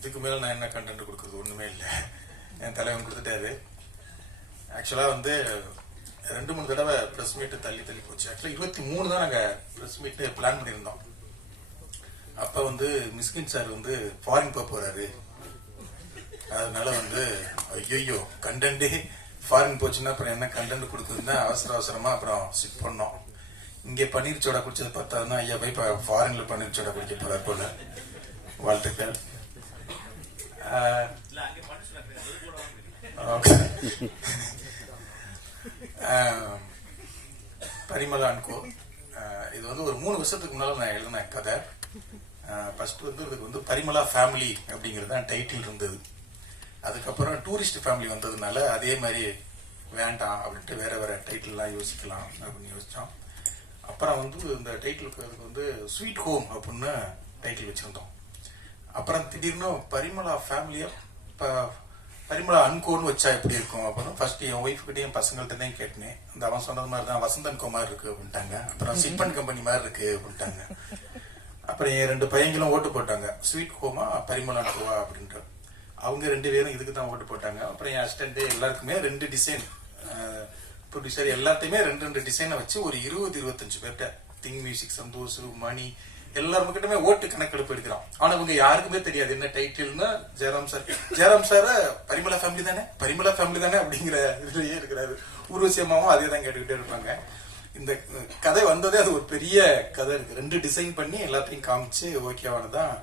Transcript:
இதுக்கு மேல நான் என்ன கண்டென்ட் கொடுக்குறது ஒண்ணுமே இல்லை. என் தலைவன் கொடுத்துட்டாரு. ஆக்சுவலா வந்து 2-3 தடவை பிரஸ் மீட் தள்ளி போச்சு. ஆக்சுவலா 23 தான் நாங்க பிரஸ் மீட் பிளான் பண்ணியிருந்தோம். அப்ப வந்து மிஸ்கின் சார் வந்து ஃபாரின் போறாரு. அதனால வந்து ஐயோ கண்டென்ட்டே ஃபாரின் போச்சுன்னா அப்புறம் என்ன கண்டென்ட் கொடுக்குதுன்னா அவசரமா அப்புறம் சிட் பண்ணோம். இங்கே பன்னீர் சோடா குடிச்சதை பார்த்தாருன்னா ஐயா போய் ஃபாரின்ல பன்னீர் சோடா குடிக்க போறாரு போல. வாழ்த்துக்கள். பரிமளா அண்ட் கோ, இது வந்து ஒரு 3 வருஷத்துக்கு முன்னால நான் எழுதின கதை. ஃபர்ஸ்ட் வந்து இதுக்கு வந்து பரிமளா ஃபேமிலி அப்படிங்கிறது தான் டைட்டில் இருந்தது. அதுக்கப்புறம் டூரிஸ்ட் ஃபேமிலி வந்ததுனால அதே மாதிரி வேண்டாம் அப்படின்ட்டு வேற டைட்டில்லாம் யோசிக்கலாம் அப்படின்னு யோசிச்சோம். அப்புறம் வந்து இந்த டைட்டிலுக்கு அதுக்கு வந்து ஸ்வீட் ஹோம் அப்படின்னு டைட்டில் வச்சிருந்தோம். அப்புறம் திடீர்னு பரிமளா ஃபேமிலியா பரிமளா அன்கோன்னு வச்சா எப்படி இருக்கும் அப்படின்னு ஃபர்ஸ்ட் என் ஒய்ஃப் கிட்டே என் பசங்கள்ட்ட தான் கேட்டேன். அந்த அவன் சொன்னது மாதிரி தான் வசந்தன் கோ மாதிரி இருக்கு அப்படின்ட்டாங்க. அப்புறம் சிப்பன் கம்பெனி மாதிரி இருக்கு அப்படின்ட்டாங்க. அப்புறம் என் 2 பையங்களும் ஓட்டு போட்டாங்க, ஸ்வீட் ஹோமா பரிமளா கோவா அப்படின்ட்டு. அவங்க 2 பேரும் இதுக்கு தான் ஓட்டு போட்டாங்க. அப்புறம் என் அசிஸ்டன்ட் எல்லாருக்குமே 2 டிசைன், ப்ரொடியூசர் எல்லாத்தையுமே 2 டிசைனை வச்சு ஒரு 20-25 பேர்கிட்ட திங் மியூசிக், சந்தோஷ், மணி எல்லாரும் கிட்டமே ஓட்டு கணக்கெடுப்பு எடுக்கிறோம். ஆனா இவங்க யாருக்குமே தெரியாது என்ன டைட்டில்னா. ஜெயராம் சார் பரிமளா ஃபேமிலி தானே அப்படிங்கிற இதுலயே இருக்கிறாரு. ஊர்வசியமாவும் அதே தான் கேட்டுக்கிட்டே இருப்பாங்க. இந்த கதை வந்ததே அது ஒரு பெரிய கதை இருக்கு. 2 டிசைன் பண்ணி எல்லாத்தையும் காமிச்சு ஓகேவானதான்